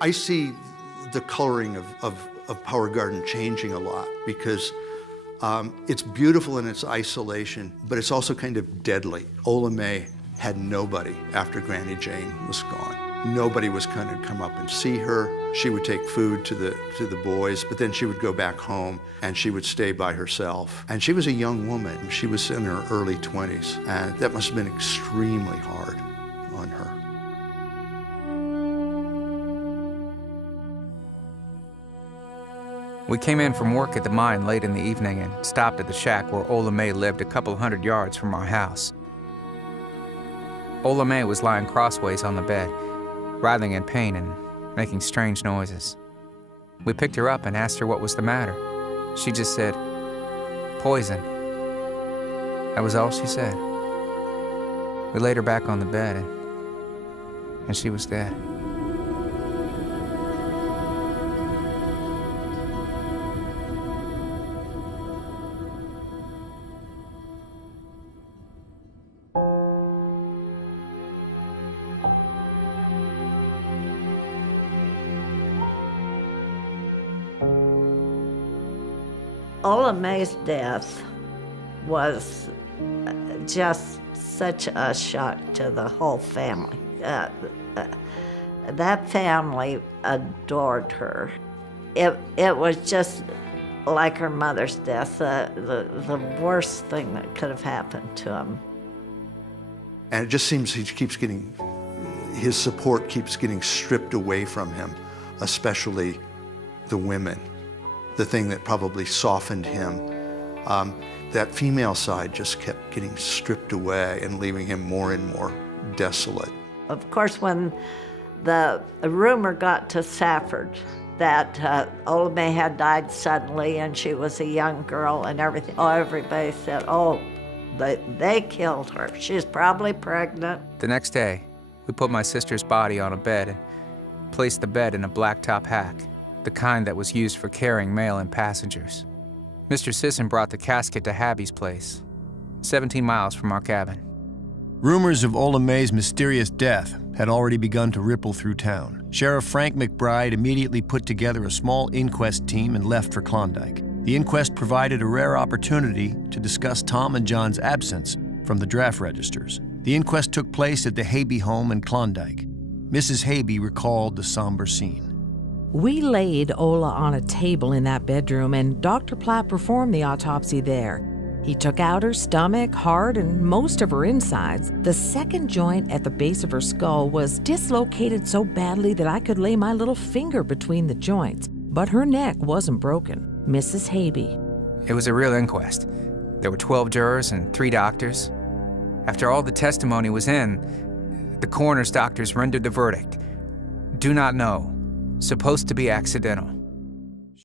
I see the coloring of Power Garden changing a lot because it's beautiful in its isolation, but it's also kind of deadly. Ola May had nobody after Granny Jane was gone. Nobody was going to come up and see her. She would take food to the boys, but then she would go back home and she would stay by herself. And she was a young woman. She was in her early 20s, and that must have been extremely hard on her. We came in from work at the mine late in the evening and stopped at the shack where Ola May lived a couple hundred yards from our house. Ola May was lying crossways on the bed, writhing in pain and making strange noises. We picked her up and asked her what was the matter. She just said, "Poison." That was all she said. We laid her back on the bed and she was dead. Ola May's death was just such a shock to the whole family. That family adored her. It was just like her mother's death, the worst thing that could have happened to him. And it just seems his support keeps getting stripped away from him, especially the women. The thing that probably softened him, that female side just kept getting stripped away and leaving him more and more desolate. Of course, when the rumor got to Safford that Ola May had died suddenly and she was a young girl and everything, everybody said, "Oh, they killed her. She's probably pregnant." The next day, we put my sister's body on a bed and placed the bed in a blacktop hack, the kind that was used for carrying mail and passengers. Mr. Sisson brought the casket to Habby's place, 17 miles from our cabin. Rumors of Ola May's mysterious death had already begun to ripple through town. Sheriff Frank McBride immediately put together a small inquest team and left for Klondike. The inquest provided a rare opportunity to discuss Tom and John's absence from the draft registers. The inquest took place at the Haby home in Klondike. Mrs. Haby recalled the somber scene. We laid Ola on a table in that bedroom, and Dr. Platt performed the autopsy there. He took out her stomach, heart, and most of her insides. The second joint at the base of her skull was dislocated so badly that I could lay my little finger between the joints, but her neck wasn't broken. Mrs. Haby. It was a real inquest. There were 12 jurors and 3 doctors. After all the testimony was in, the coroner's doctors rendered the verdict. Do not know. Supposed to be accidental.